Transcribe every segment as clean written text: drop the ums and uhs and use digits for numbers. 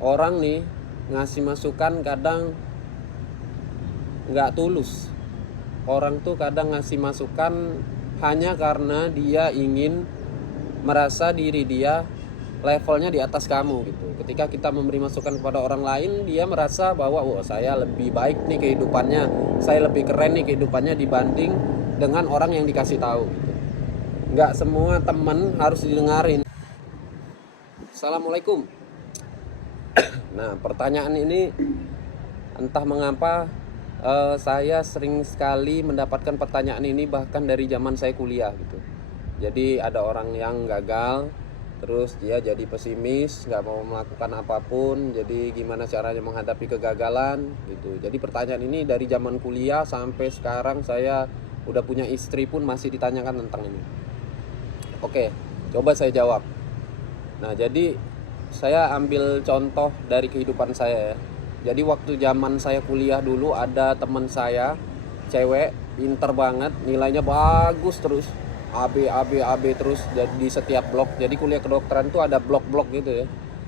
orang nih ngasih masukan kadang nggak tulus. Orang tuh kadang ngasih masukan hanya karena dia ingin merasa diri dia levelnya di atas kamu gitu. Ketika kita memberi masukan kepada orang lain, dia merasa bahwa saya lebih baik nih kehidupannya, saya lebih keren nih kehidupannya dibanding dengan orang yang dikasih tahu gitu. Nggak semua teman harus didengarin. Assalamualaikum. Nah, pertanyaan ini entah mengapa saya sering sekali mendapatkan pertanyaan ini bahkan dari zaman saya kuliah gitu. Jadi ada orang yang gagal, terus dia jadi pesimis, nggak mau melakukan apapun. Jadi gimana caranya menghadapi kegagalan gitu. Jadi pertanyaan ini dari zaman kuliah sampai sekarang saya udah punya istri pun masih ditanyakan tentang ini. Oke, coba saya jawab. Nah, jadi saya ambil contoh dari kehidupan saya ya. Jadi waktu zaman saya kuliah dulu ada teman saya cewek, pinter banget, nilainya bagus terus. AB terus jadi di setiap blok. Jadi kuliah kedokteran itu ada blok-blok gitu ya.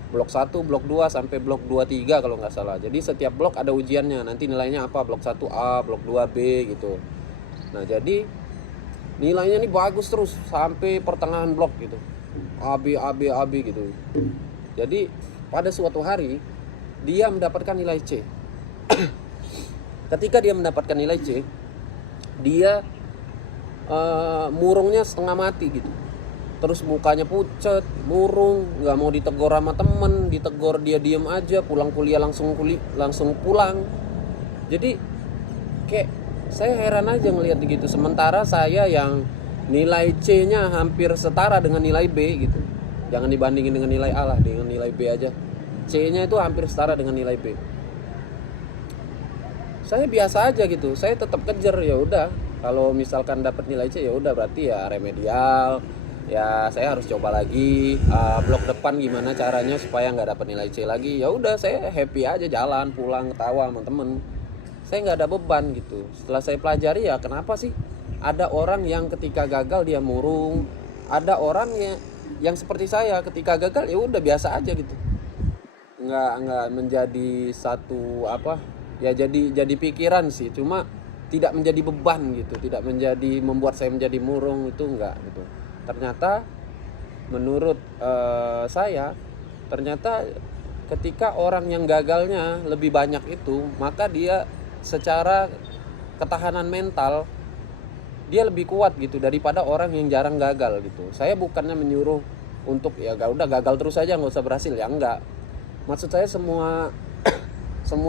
Blok 1, blok 2 sampai blok 23 kalau nggak salah. Jadi setiap blok ada ujiannya. Nanti nilainya apa? Blok 1A, blok 2B gitu. Nah, jadi nilainya nih bagus terus sampai pertengahan blok gitu. AB gitu. Jadi pada suatu hari dia mendapatkan nilai C. Ketika dia mendapatkan nilai C, dia murungnya setengah mati gitu. Terus mukanya pucat, murung, nggak mau ditegur sama temen, ditegur dia diem aja, pulang kuliah langsung pulang. Jadi kayak saya heran aja ngelihat gitu. Sementara saya yang nilai C-nya hampir setara dengan nilai B gitu. Jangan dibandingin dengan nilai A lah, dengan nilai B aja. C-nya itu hampir setara dengan nilai B. Saya biasa aja gitu, saya tetap kejar. Ya udah, kalau misalkan dapat nilai C ya udah berarti ya remedial. Ya saya harus coba lagi blok depan gimana caranya supaya nggak dapat nilai C lagi. Ya udah, saya happy aja jalan pulang ketawa sama temen. Saya nggak ada beban gitu. Setelah saya pelajari ya kenapa sih ada orang yang ketika gagal dia murung, ada orang yang seperti saya ketika gagal ya udah biasa aja gitu. Nggak menjadi satu apa ya, jadi pikiran sih, cuma tidak menjadi beban gitu, tidak menjadi membuat saya menjadi murung, itu enggak gitu. Ternyata menurut saya ternyata ketika orang yang gagalnya lebih banyak itu, maka dia secara ketahanan mental dia lebih kuat gitu daripada orang yang jarang gagal gitu. Saya bukannya menyuruh untuk ya udah gagal terus aja nggak usah berhasil, ya enggak. Maksud saya semua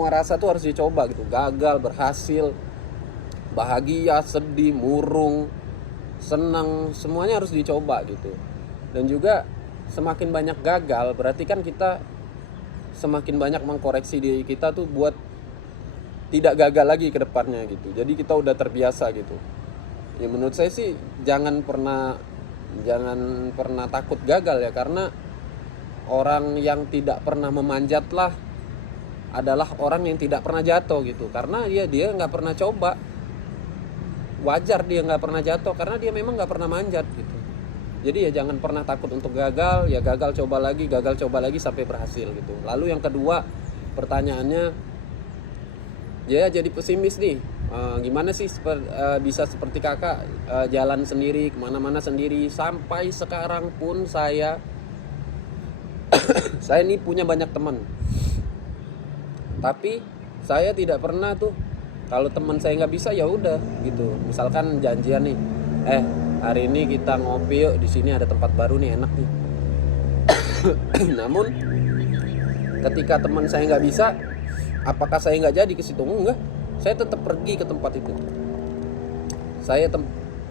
rasa tuh harus dicoba gitu. Gagal, berhasil, bahagia, sedih, murung, senang, semuanya harus dicoba gitu. Dan juga semakin banyak gagal berarti kan kita semakin banyak mengkoreksi diri kita tuh buat tidak gagal lagi ke depannya gitu. Jadi kita udah terbiasa gitu. Ya menurut saya sih jangan pernah takut gagal ya, karena orang yang tidak pernah memanjatlah adalah orang yang tidak pernah jatuh gitu. Karena dia nggak pernah coba. Wajar dia nggak pernah jatuh karena dia memang nggak pernah manjat gitu. Jadi ya jangan pernah takut untuk gagal. Ya gagal coba lagi sampai berhasil gitu. Lalu yang kedua, pertanyaannya ya jadi pesimis nih. Gimana sih bisa seperti kakak jalan sendiri kemana-mana sendiri. Sampai sekarang pun saya ini punya banyak teman, tapi saya tidak pernah tuh kalau teman saya nggak bisa ya udah gitu. Misalkan janjian nih, hari ini kita ngopi yuk, di sini ada tempat baru nih enak nih. Namun ketika teman saya nggak bisa, apakah saya nggak jadi ke situ? Enggak, saya tetap pergi ke tempat itu. Saya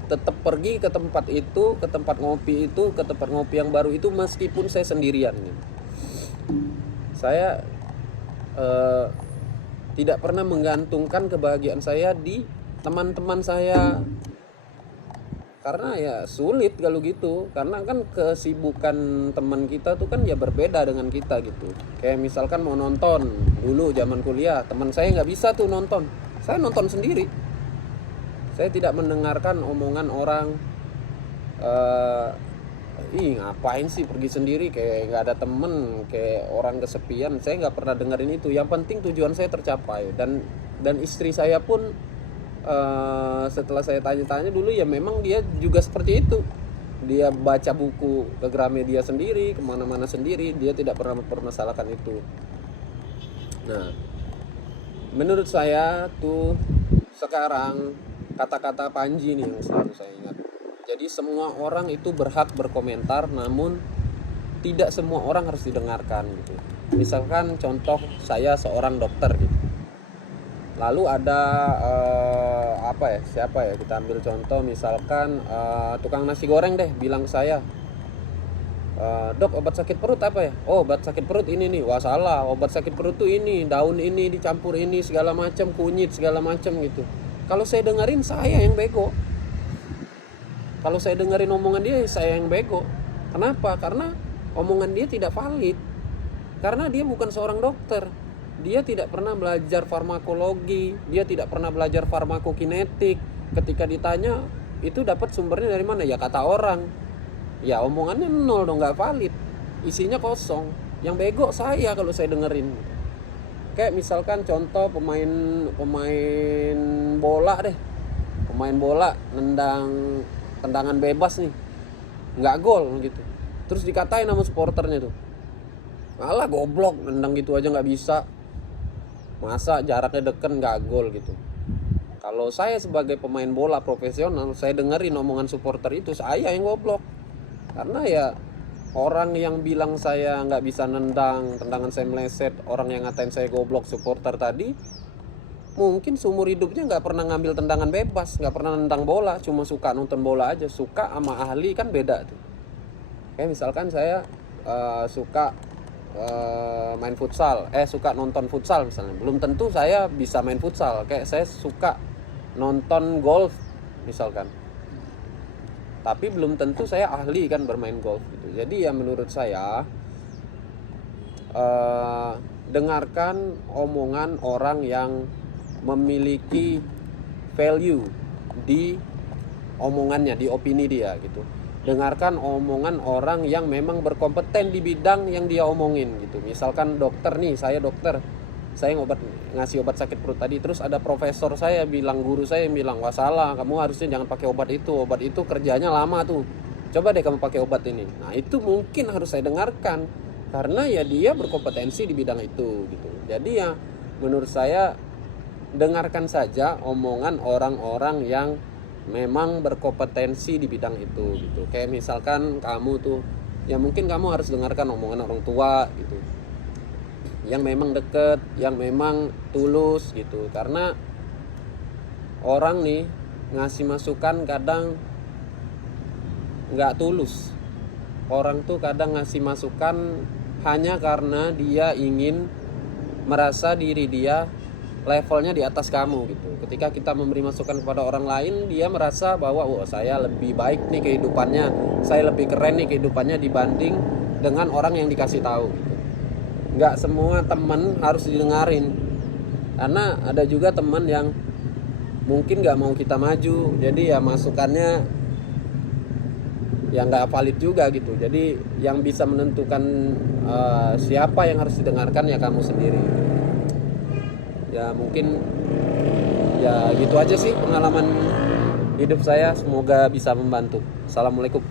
tetap pergi ke tempat itu, ke tempat ngopi itu, ke tempat ngopi yang baru itu meskipun saya sendirian gitu. Saya tidak pernah menggantungkan kebahagiaan saya di teman-teman saya, karena ya sulit kalau gitu, karena kan kesibukan teman kita tuh kan ya berbeda dengan kita gitu. Kayak misalkan mau nonton, dulu zaman kuliah teman saya nggak bisa tuh nonton, saya nonton sendiri. Saya tidak mendengarkan omongan orang ih ngapain sih pergi sendiri, kayak nggak ada temen, kayak orang kesepian. Saya nggak pernah dengerin itu. Yang penting tujuan saya tercapai. Dan istri saya pun setelah saya tanya-tanya dulu, ya memang dia juga seperti itu. Dia baca buku ke Gramedia sendiri, kemana-mana sendiri, dia tidak pernah mempermasalahkan itu. Nah, menurut saya tuh sekarang kata-kata Panji nih yang selalu saya ingat. Jadi semua orang itu berhak berkomentar, namun tidak semua orang harus didengarkan gitu. Misalkan contoh saya seorang dokter gitu. Lalu ada siapa ya, kita ambil contoh misalkan tukang nasi goreng deh bilang saya, dok obat sakit perut apa ya? Oh obat sakit perut ini nih. Wah salah, obat sakit perut tuh ini, daun ini dicampur ini segala macam, kunyit segala macam gitu. Kalau saya dengerin, saya yang bego. Kalau saya dengerin omongan dia, saya yang bego. Kenapa? Karena omongan dia tidak valid. Karena dia bukan seorang dokter. Dia tidak pernah belajar farmakologi, dia tidak pernah belajar farmakokinetik. Ketika ditanya, itu dapat sumbernya dari mana? Ya kata orang. Ya omongannya nol dong, nggak valid. Isinya kosong. Yang bego saya kalau saya dengerin. Kayak misalkan contoh pemain bola deh. Pemain bola nendang tendangan bebas nih, nggak gol gitu. Terus dikatain sama supporternya tuh, alah goblok, nendang gitu aja nggak bisa, masa jaraknya deket nggak gol gitu. Kalau saya sebagai pemain bola profesional, saya dengerin omongan supporter itu, saya yang goblok. Karena ya orang yang bilang saya nggak bisa nendang, tendangan saya meleset, orang yang ngatain saya goblok supporter tadi, mungkin seumur hidupnya nggak pernah ngambil tendangan bebas, nggak pernah nendang bola, cuma suka nonton bola aja. Suka sama ahli kan beda tuh. Kayak misalkan saya suka main futsal, suka nonton futsal misalnya, belum tentu saya bisa main futsal. Kayak saya suka nonton golf misalkan, tapi belum tentu saya ahli kan bermain golf gitu. Jadi ya menurut saya dengarkan omongan orang yang memiliki value di omongannya, di opini dia gitu. Dengarkan omongan orang yang memang berkompeten di bidang yang dia omongin gitu. Misalkan dokter nih, saya dokter, saya ngasih obat sakit perut tadi, terus ada profesor saya bilang, guru saya yang bilang, wah salah, kamu harusnya jangan pakai obat itu kerjanya lama tuh, coba deh kamu pakai obat ini. Nah itu mungkin harus saya dengarkan, karena ya dia berkompetensi di bidang itu gitu. Jadi ya menurut saya dengarkan saja omongan orang-orang yang memang berkompetensi di bidang itu gitu. Kayak misalkan kamu tuh, ya mungkin kamu harus dengarkan omongan orang tua gitu, yang memang deket, yang memang tulus gitu. Karena orang nih ngasih masukan kadang nggak tulus. Orang tuh kadang ngasih masukan hanya karena dia ingin merasa diri dia levelnya di atas kamu gitu. Ketika kita memberi masukan kepada orang lain, dia merasa bahwa saya lebih baik nih kehidupannya, saya lebih keren nih kehidupannya dibanding dengan orang yang dikasih tahu gitu. Nggak semua teman harus didengarin, karena ada juga teman yang mungkin nggak mau kita maju, jadi ya masukannya ya nggak valid juga gitu. Jadi yang bisa menentukan siapa yang harus didengarkan ya kamu sendiri. Ya mungkin ya gitu aja sih pengalaman hidup saya, semoga bisa membantu. Assalamualaikum.